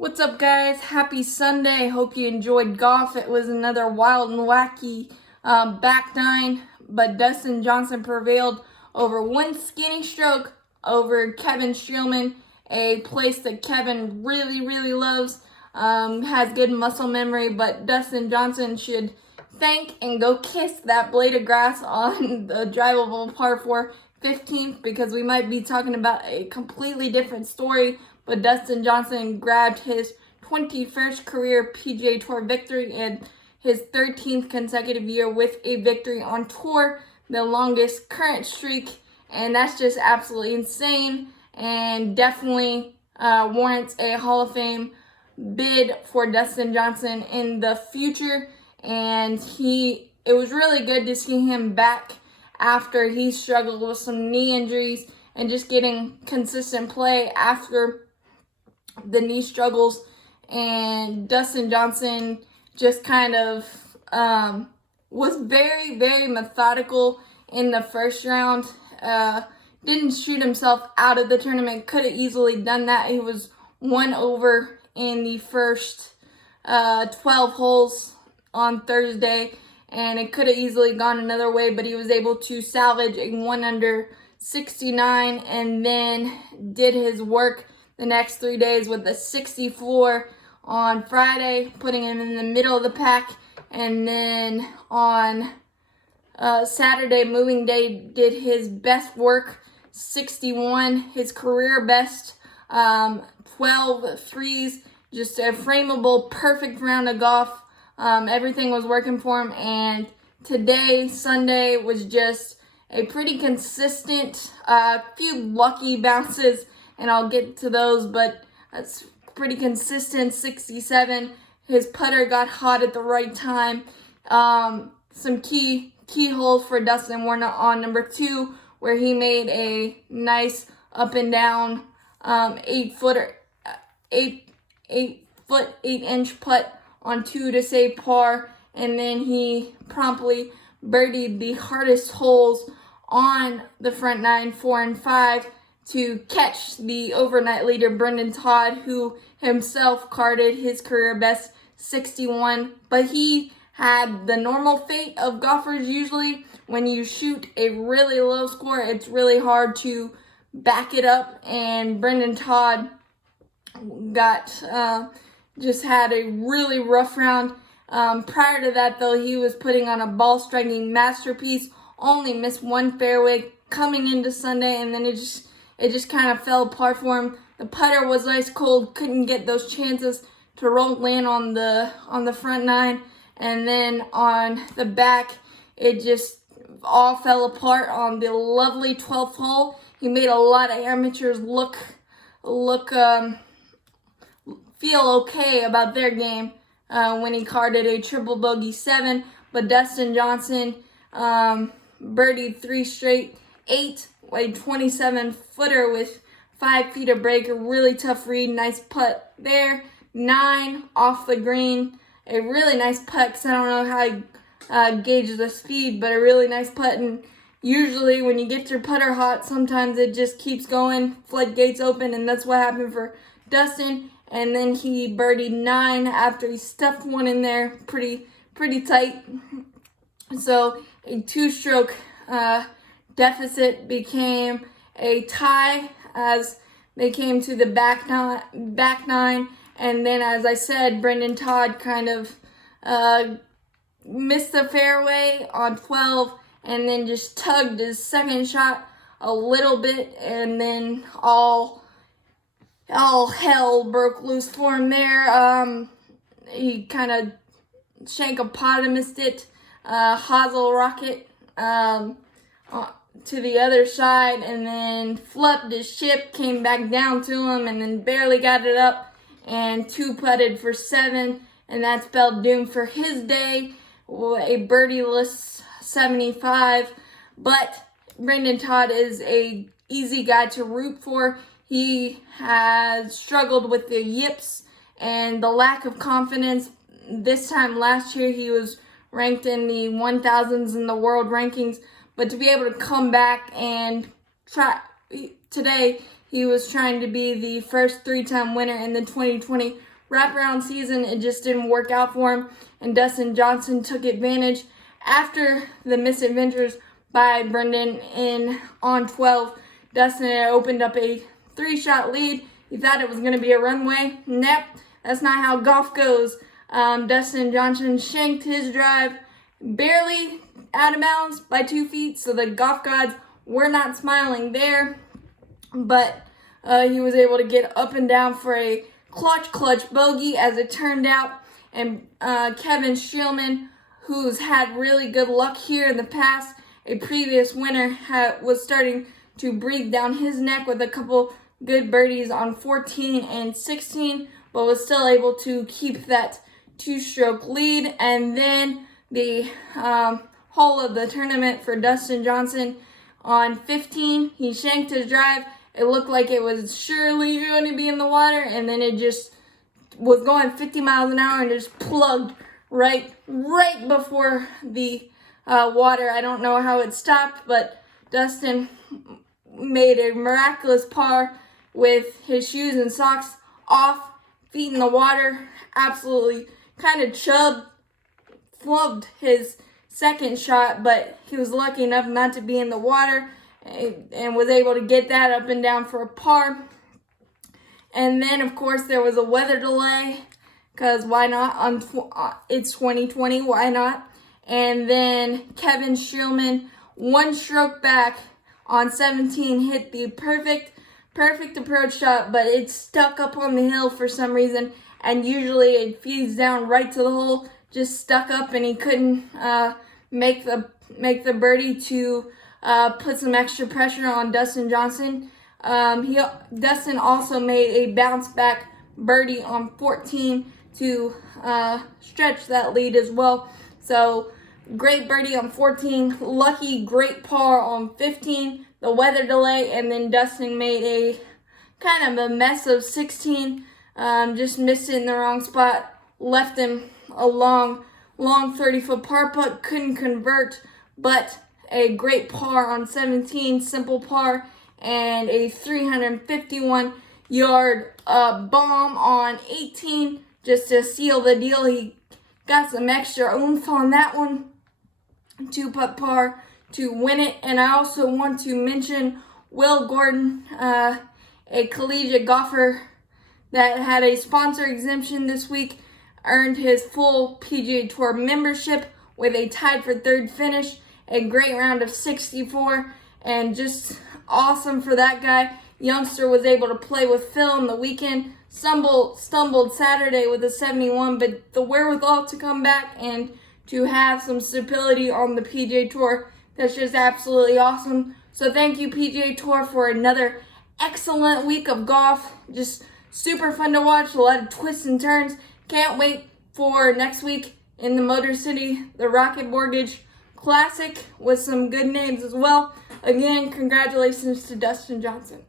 What's up, guys? Happy Sunday. Hope you enjoyed golf. It was another wild and wacky back nine, but Dustin Johnson prevailed over one skinny stroke over Kevin Streelman, a place that Kevin really loves. Has good muscle memory, but Dustin Johnson should thank and go kiss that blade of grass on the drivable par 4 15th, because we might be talking about a completely different story. But Dustin Johnson grabbed his 21st career PGA Tour victory and his 13th consecutive year with a victory on tour, the longest current streak, and that's just absolutely insane and definitely warrants a Hall of Fame bid for Dustin Johnson in the future. And it was really good to see him back after he struggled with some knee injuries and just getting consistent play after the knee struggles. And Dustin Johnson just kind of was very methodical in the first round. Didn't shoot himself out of the tournament. Could have easily done that. He was 1 over in the first 12 holes on Thursday, and it could have easily gone another way, but he was able to salvage a 1 under 69 and then did his work the next 3 days with a 64 on Friday, putting him in the middle of the pack. And then on Saturday, moving day, did his best work, 61, his career best, 12 threes, just a frameable, perfect round of golf. Everything was working for him. And today, Sunday, was just a pretty consistent, few lucky bounces, and I'll get to those, but that's pretty consistent. 67. His putter got hot at the right time. Some key holes for Dustin were on number 2, where he made a nice up and down 8 foot 8-inch putt on 2 to save par, and then he promptly birdied the hardest holes on the front 9, 4 and 5, to catch the overnight leader Brendan Todd, who himself carded his career best 61. But he had the normal fate of golfers. Usually when you shoot a really low score, it's really hard to back it up, and Brendan Todd just had a really rough round. Prior to that, though, he was putting on a ball striking masterpiece. Only missed one fairway coming into Sunday, and then it just kind of fell apart for him. The putter was ice cold, couldn't get those chances to roll in on the front 9, and then on the back, it just all fell apart on the lovely 12th hole. He made a lot of amateurs feel okay about their game when he carded a triple bogey 7, but Dustin Johnson birdied 3 straight, 8, a 27-footer with 5 feet of break, a really tough read, nice putt there. 9 off the green, a really nice putt, because I don't know how I gauge the speed, but a really nice putt. And usually when you get your putter hot, sometimes it just keeps going, floodgates open, and that's what happened for Dustin. And then he birdied 9 after he stuffed one in there pretty tight. So a 2-stroke deficit became a tie as they came to the back 9. And then, as I said, Brendan Todd kind of missed the fairway on 12, and then just tugged his second shot a little bit, and then all hell broke loose for him there. He kind of shankopotamused it, hosel rocket to the other side, and then flipped his chip, came back down to him, and then barely got it up, and 2-putted for 7, and that spelled doom for his day, a birdieless 75. But Brendan Todd is a easy guy to root for. He has struggled with the yips and the lack of confidence. This time last year, he was ranked in the 1000s in the world rankings, but to be able to come back and try today, he was trying to be the first three-time winner in the 2020 wraparound season. It just didn't work out for him, and Dustin Johnson took advantage after the misadventures by Brendan on 12. Dustin had opened up a 3-shot lead. He thought it was going to be a runway. Nope, that's not how golf goes. Dustin Johnson shanked his drive barely out of bounds by 2 feet, so the golf gods were not smiling there. But he was able to get up and down for a clutch bogey, as it turned out. And Kevin Streelman, who's had really good luck here in the past, a previous winner, was starting to breathe down his neck with a couple good birdies on 14 and 16, but was still able to keep that 2-stroke lead. And then the hole of the tournament for Dustin Johnson on 15, he shanked his drive. It looked like it was surely going to be in the water, and then it just was going 50 miles an hour and just plugged right before the water. I don't know how it stopped, but Dustin made a miraculous par with his shoes and socks off, feet in the water, absolutely kind of flubbed his second shot, but he was lucky enough not to be in the water and was able to get that up and down for a par. And then, of course, there was a weather delay, because why not? It's 2020, why not? And then Kevin Streelman, 1 stroke back on 17, hit the perfect approach shot, but it stuck up on the hill for some reason, and usually it feeds down right to the hole. Just stuck up, and he couldn't make the birdie to put some extra pressure on Dustin Johnson. Dustin also made a bounce back birdie on 14 to stretch that lead as well. So great birdie on 14, lucky great par on 15, the weather delay, and then Dustin made a kind of a mess of 16, just missed it in the wrong spot, left him a long 30-foot par putt, couldn't convert, but a great par on 17, simple par, and a 351-yard bomb on 18 just to seal the deal. He got some extra oomph on that one, 2-putt par to win it. And I also want to mention Will Gordon, a collegiate golfer that had a sponsor exemption this week, earned his full PGA Tour membership with a tied for 3rd finish, a great round of 64, and just awesome for that guy. Youngster was able to play with Phil on the weekend, stumbled Saturday with a 71, but the wherewithal to come back and to have some stability on the PGA Tour, that's just absolutely awesome. So thank you, PGA Tour, for another excellent week of golf. Just super fun to watch, a lot of twists and turns. Can't wait for next week in the Motor City, the Rocket Mortgage Classic with some good names as well. Again, congratulations to Dustin Johnson.